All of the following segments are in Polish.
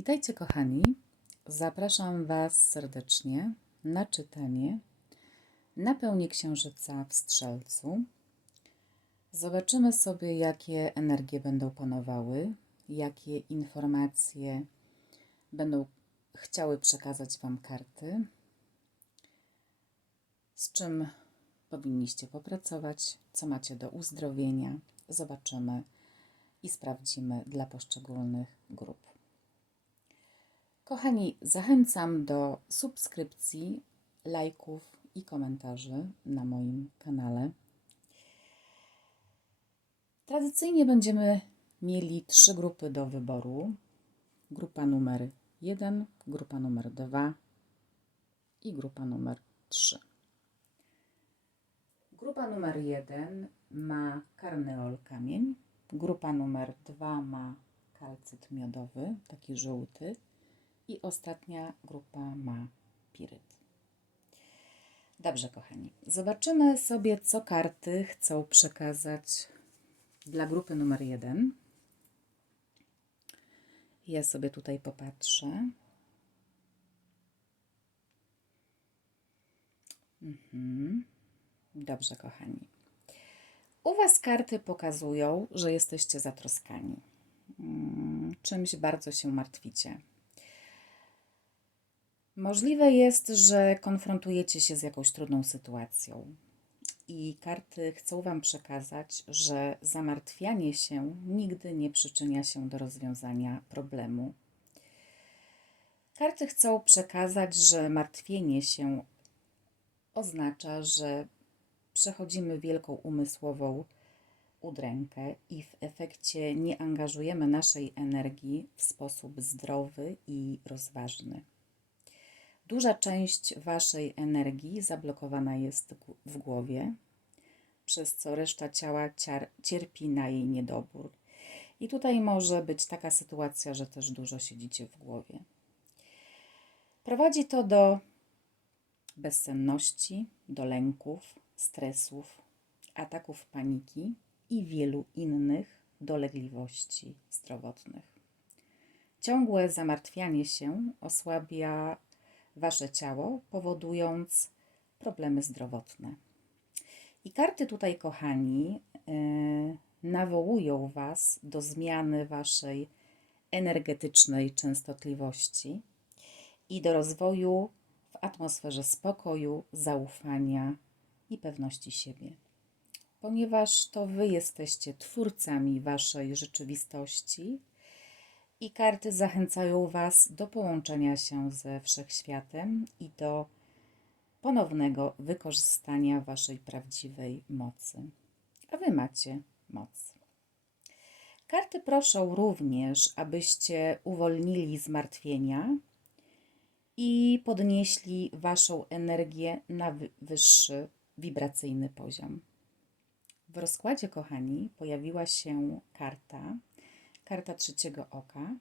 Witajcie, kochani. Zapraszam Was serdecznie na czytanie na pełni księżyca w strzelcu. Zobaczymy sobie, jakie energie będą panowały, jakie informacje będą chciały przekazać Wam karty, z czym powinniście popracować, co macie do uzdrowienia. Zobaczymy i sprawdzimy dla poszczególnych grup. Kochani, zachęcam do subskrypcji, lajków i komentarzy na moim kanale. Tradycyjnie będziemy mieli trzy grupy do wyboru. Grupa numer 1, grupa numer 2 i grupa numer 3. Grupa numer 1 ma karneol kamień, grupa numer 2 ma kalcyt miodowy, taki żółty i ostatnia grupa ma piryt. Dobrze, kochani. Zobaczymy sobie, co karty chcą przekazać dla grupy numer 1. Ja sobie tutaj popatrzę. Mhm. Dobrze, kochani. U Was karty pokazują, że jesteście zatroskani. Mm, Czymś bardzo się martwicie. Możliwe jest, że konfrontujecie się z jakąś trudną sytuacją i karty chcą Wam przekazać, że zamartwianie się nigdy nie przyczynia się do rozwiązania problemu. Karty chcą przekazać, że martwienie się oznacza, że przechodzimy wielką umysłową udrękę i w efekcie nie angażujemy naszej energii w sposób zdrowy i rozważny. Duża część Waszej energii zablokowana jest w głowie, przez co reszta ciała cierpi na jej niedobór. I tutaj może być taka sytuacja, że też dużo siedzicie w głowie. Prowadzi to do bezsenności, do lęków, stresów, ataków paniki i wielu innych dolegliwości zdrowotnych. Ciągłe zamartwianie się osłabia wasze ciało, powodując problemy zdrowotne. I karty tutaj, kochani, yy, nawołują was do zmiany waszej energetycznej częstotliwości i do rozwoju w atmosferze spokoju, zaufania i pewności siebie. Ponieważ to wy jesteście twórcami waszej rzeczywistości i karty zachęcają was do połączenia się ze wszechświatem i do ponownego wykorzystania waszej prawdziwej mocy. A wy macie moc. Karty proszą również, abyście uwolnili zmartwienia i podnieśli waszą energię na wy- wyższy wibracyjny poziom. W rozkładzie, kochani, pojawiła się karta, karta trzeciego oka.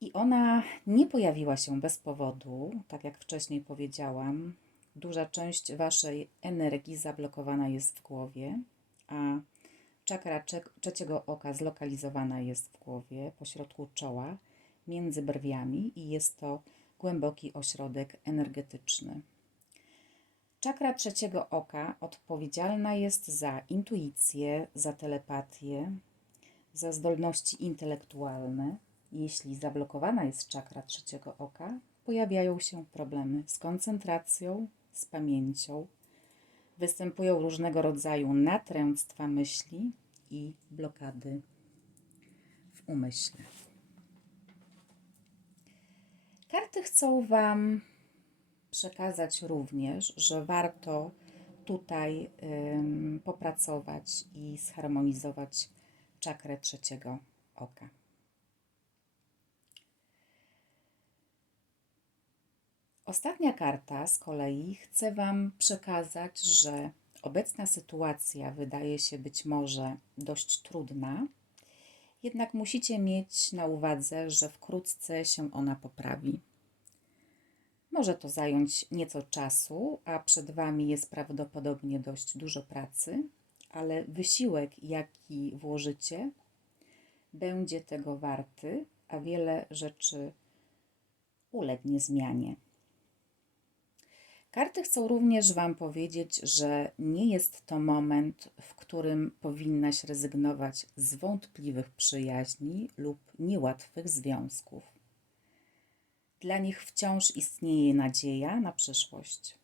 I ona nie pojawiła się bez powodu, tak jak wcześniej powiedziałam. Duża część waszej energii zablokowana jest w głowie, a czakra trzeciego oka zlokalizowana jest w głowie, pośrodku czoła, między brwiami i jest to głęboki ośrodek energetyczny. Czakra trzeciego oka odpowiedzialna jest za intuicję, za telepatię, za zdolności intelektualne. Jeśli zablokowana jest czakra trzeciego oka, pojawiają się problemy z koncentracją, z pamięcią, występują różnego rodzaju natręctwa myśli i blokady w umyśle. Karty chcą Wam przekazać również, że warto tutaj ym, popracować i zharmonizować czakrę trzeciego oka. Ostatnia karta z kolei chce Wam przekazać, że obecna sytuacja wydaje się być może dość trudna, jednak musicie mieć na uwadze, że wkrótce się ona poprawi. Może to zająć nieco czasu, a przed Wami jest prawdopodobnie dość dużo pracy, ale wysiłek, jaki włożycie, będzie tego warty, a wiele rzeczy ulegnie zmianie. Karty chcą również Wam powiedzieć, że nie jest to moment, w którym powinnaś rezygnować z wątpliwych przyjaźni lub niełatwych związków. Dla nich wciąż istnieje nadzieja na przyszłość.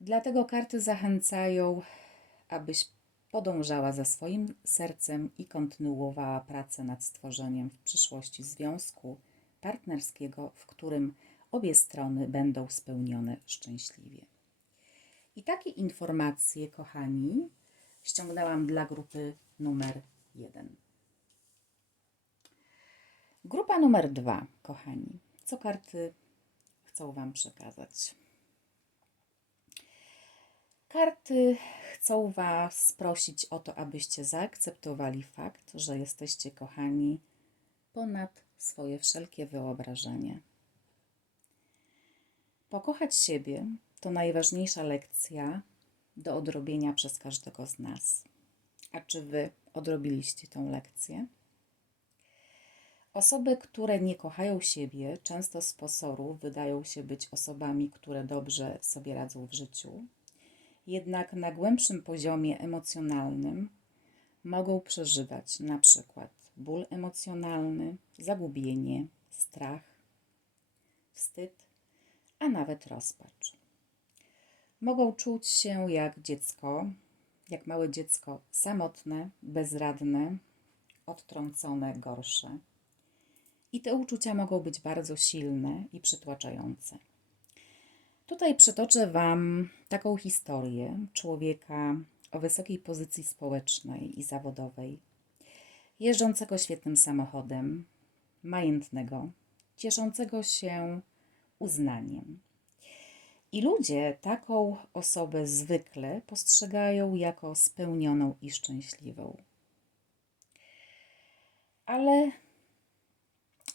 Dlatego karty zachęcają, abyś podążała za swoim sercem i kontynuowała pracę nad stworzeniem w przyszłości związku partnerskiego, w którym obie strony będą spełnione szczęśliwie. I takie informacje, kochani, ściągnęłam dla grupy numer jeden. Grupa numer dwa, kochani. Co karty chcą Wam przekazać? Karty chcą Was prosić o to, abyście zaakceptowali fakt, że jesteście kochani ponad swoje wszelkie wyobrażenie. Pokochać siebie to najważniejsza lekcja do odrobienia przez każdego z nas. A czy Wy odrobiliście tą lekcję? Osoby, które nie kochają siebie, często z pozoru wydają się być osobami, które dobrze sobie radzą w życiu, jednak na głębszym poziomie emocjonalnym mogą przeżywać na przykład ból emocjonalny, zagubienie, strach, wstyd, a nawet rozpacz. Mogą czuć się jak dziecko, jak małe dziecko, samotne, bezradne, odtrącone, gorsze. I te uczucia mogą być bardzo silne i przytłaczające. Tutaj przytoczę Wam taką historię człowieka o wysokiej pozycji społecznej i zawodowej, jeżdżącego świetnym samochodem, majętnego, cieszącego się uznaniem. I ludzie taką osobę zwykle postrzegają jako spełnioną i szczęśliwą. Ale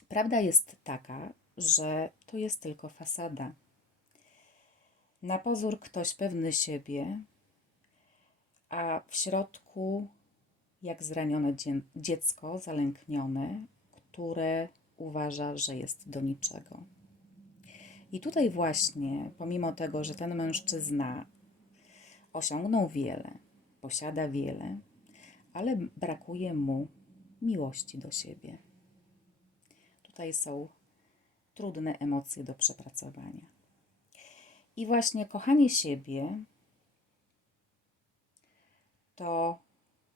prawda jest taka, że to jest tylko fasada. Na pozór ktoś pewny siebie, a w środku jak zranione dziecko, zalęknione, które uważa, że jest do niczego. I tutaj właśnie, pomimo tego, że ten mężczyzna osiągnął wiele, posiada wiele, ale brakuje mu miłości do siebie. Tutaj są trudne emocje do przepracowania. I właśnie kochanie siebie to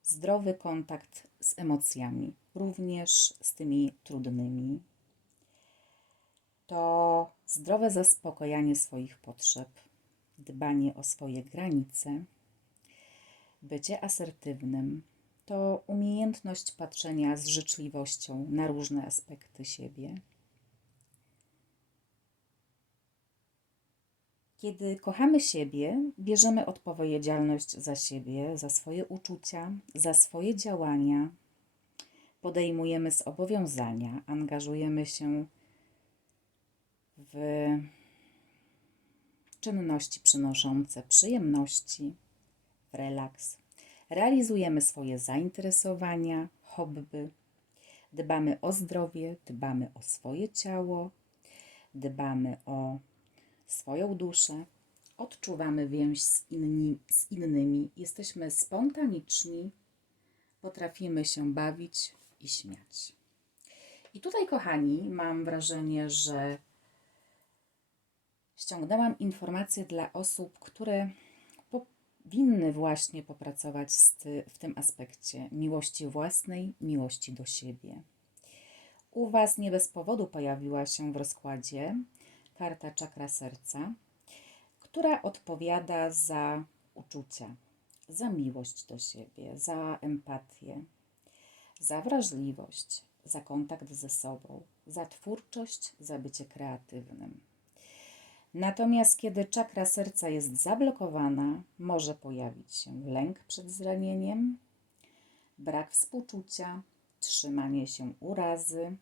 zdrowy kontakt z emocjami, również z tymi trudnymi. To zdrowe zaspokojanie swoich potrzeb, dbanie o swoje granice, bycie asertywnym, to umiejętność patrzenia z życzliwością na różne aspekty siebie Kiedy kochamy siebie, bierzemy odpowiedzialność za siebie, za swoje uczucia, za swoje działania, podejmujemy zobowiązania, angażujemy się w czynności przynoszące przyjemności, relaks. Realizujemy swoje zainteresowania, hobby, dbamy o zdrowie, dbamy o swoje ciało, dbamy o swoją duszę, odczuwamy więź z, inni, z innymi, jesteśmy spontaniczni, potrafimy się bawić i śmiać. I tutaj, kochani, mam wrażenie, że ściągnęłam informacje dla osób, które powinny właśnie popracować ty, w tym aspekcie miłości własnej, miłości do siebie. U Was nie bez powodu pojawiła się w rozkładzie karta czakra serca, która odpowiada za uczucia, za miłość do siebie, za empatię, za wrażliwość, za kontakt ze sobą, za twórczość, za bycie kreatywnym. Natomiast kiedy czakra serca jest zablokowana, może pojawić się lęk przed zranieniem, brak współczucia, trzymanie się urazy,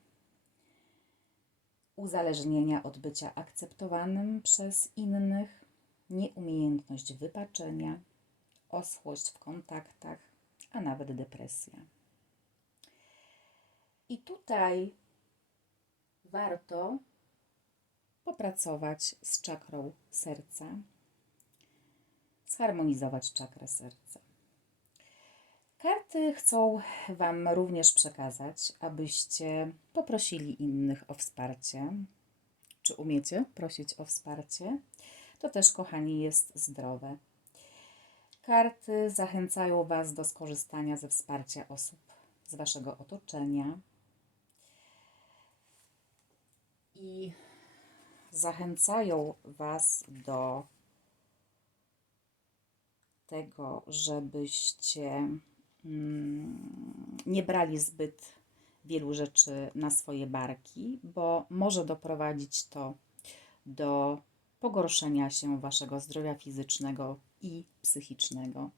uzależnienia od bycia akceptowanym przez innych, nieumiejętność wypaczenia, oschłość w kontaktach, a nawet depresja. I tutaj warto popracować z czakrą serca, zharmonizować czakrę serca. Karty chcą Wam również przekazać, abyście poprosili innych o wsparcie. Czy umiecie prosić o wsparcie? To też, kochani, jest zdrowe. Karty zachęcają Was do skorzystania ze wsparcia osób z Waszego otoczenia i zachęcają Was do tego, żebyście nie brali zbyt wielu rzeczy na swoje barki, bo może doprowadzić to do pogorszenia się waszego zdrowia fizycznego i psychicznego.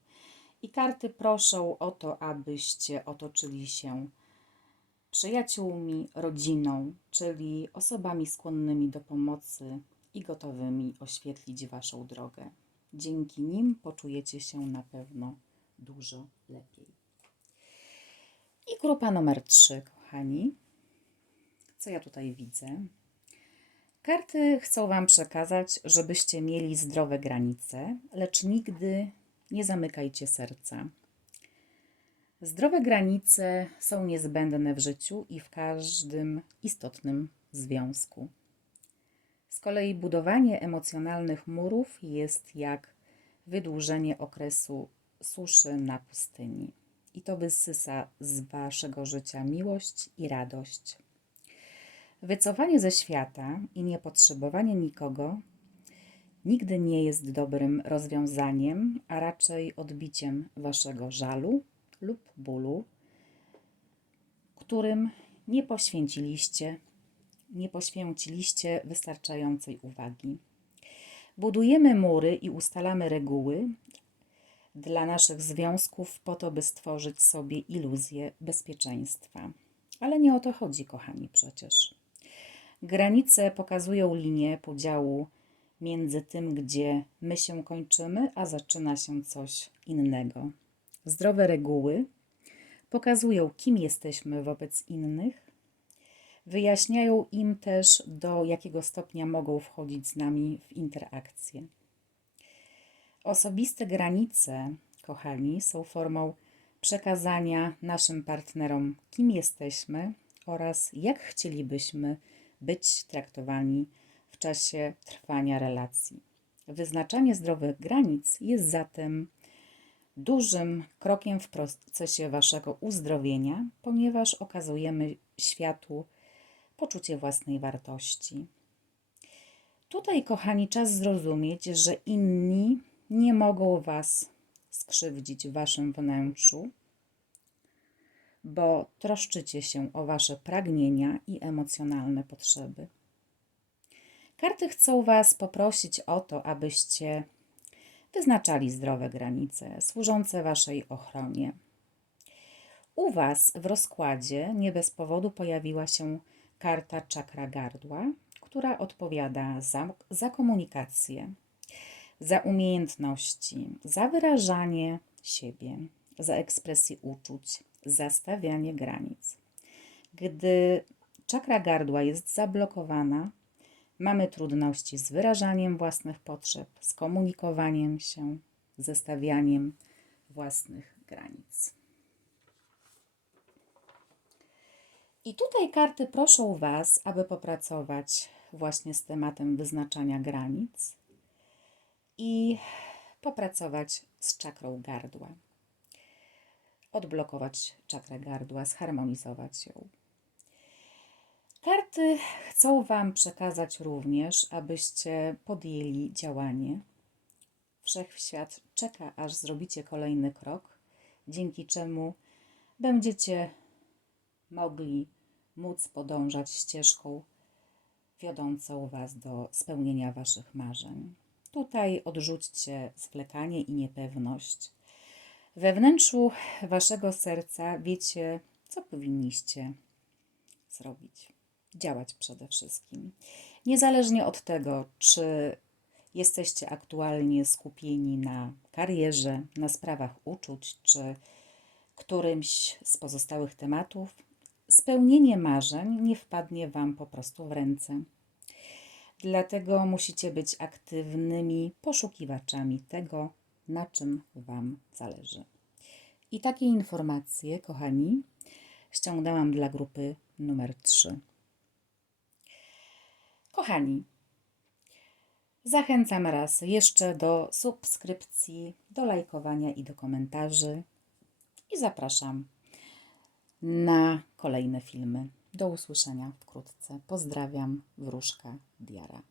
I karty proszą o to, abyście otoczyli się przyjaciółmi, rodziną, czyli osobami skłonnymi do pomocy i gotowymi oświetlić waszą drogę. Dzięki nim poczujecie się na pewno dużo lepiej. Grupa numer 3, kochani. Co ja tutaj widzę? Karty chcą Wam przekazać, żebyście mieli zdrowe granice, lecz nigdy nie zamykajcie serca. Zdrowe granice są niezbędne w życiu i w każdym istotnym związku. Z kolei budowanie emocjonalnych murów jest jak wydłużenie okresu suszy na pustyni. I to wysysa z waszego życia miłość i radość. Wycofanie ze świata i niepotrzebowanie nikogo nigdy nie jest dobrym rozwiązaniem, a raczej odbiciem waszego żalu lub bólu, którym nie poświęciliście, nie poświęciliście wystarczającej uwagi. Budujemy mury i ustalamy reguły dla naszych związków po to, by stworzyć sobie iluzję bezpieczeństwa. Ale nie o to chodzi, kochani, przecież. Granice pokazują linię podziału między tym, gdzie my się kończymy, a zaczyna się coś innego. Zdrowe reguły pokazują, kim jesteśmy wobec innych, wyjaśniają im też, do jakiego stopnia mogą wchodzić z nami w interakcję. Osobiste granice, kochani, są formą przekazania naszym partnerom, kim jesteśmy oraz jak chcielibyśmy być traktowani w czasie trwania relacji. Wyznaczanie zdrowych granic jest zatem dużym krokiem w procesie Waszego uzdrowienia, ponieważ okazujemy światu poczucie własnej wartości. Tutaj, kochani, czas zrozumieć, że inni nie mogą Was skrzywdzić w Waszym wnętrzu, bo troszczycie się o Wasze pragnienia i emocjonalne potrzeby. Karty chcą Was poprosić o to, abyście wyznaczali zdrowe granice służące Waszej ochronie. U Was w rozkładzie nie bez powodu pojawiła się karta czakra gardła, która odpowiada za, za komunikację, za umiejętności, za wyrażanie siebie, za ekspresję uczuć, za stawianie granic. Gdy czakra gardła jest zablokowana, mamy trudności z wyrażaniem własnych potrzeb, z komunikowaniem się, ze stawianiem własnych granic. I tutaj karty proszą Was, aby popracować właśnie z tematem wyznaczania granic i popracować z czakrą gardła. Odblokować czakrę gardła, zharmonizować ją. Karty chcą Wam przekazać również, abyście podjęli działanie. Wszechświat czeka, aż zrobicie kolejny krok, dzięki czemu będziecie mogli móc podążać ścieżką wiodącą Was do spełnienia Waszych marzeń. Tutaj odrzućcie zwlekanie i niepewność. We wnętrzu Waszego serca wiecie, co powinniście zrobić. Działać przede wszystkim. Niezależnie od tego, czy jesteście aktualnie skupieni na karierze, na sprawach uczuć, czy którymś z pozostałych tematów, spełnienie marzeń nie wpadnie Wam po prostu w ręce. Dlatego musicie być aktywnymi poszukiwaczami tego, na czym Wam zależy. I takie informacje, kochani, ściągnęłam dla grupy numer 3. Kochani, zachęcam raz jeszcze do subskrypcji, do lajkowania i do komentarzy. I zapraszam na kolejne filmy. Do usłyszenia wkrótce. Pozdrawiam, wróżka Diara.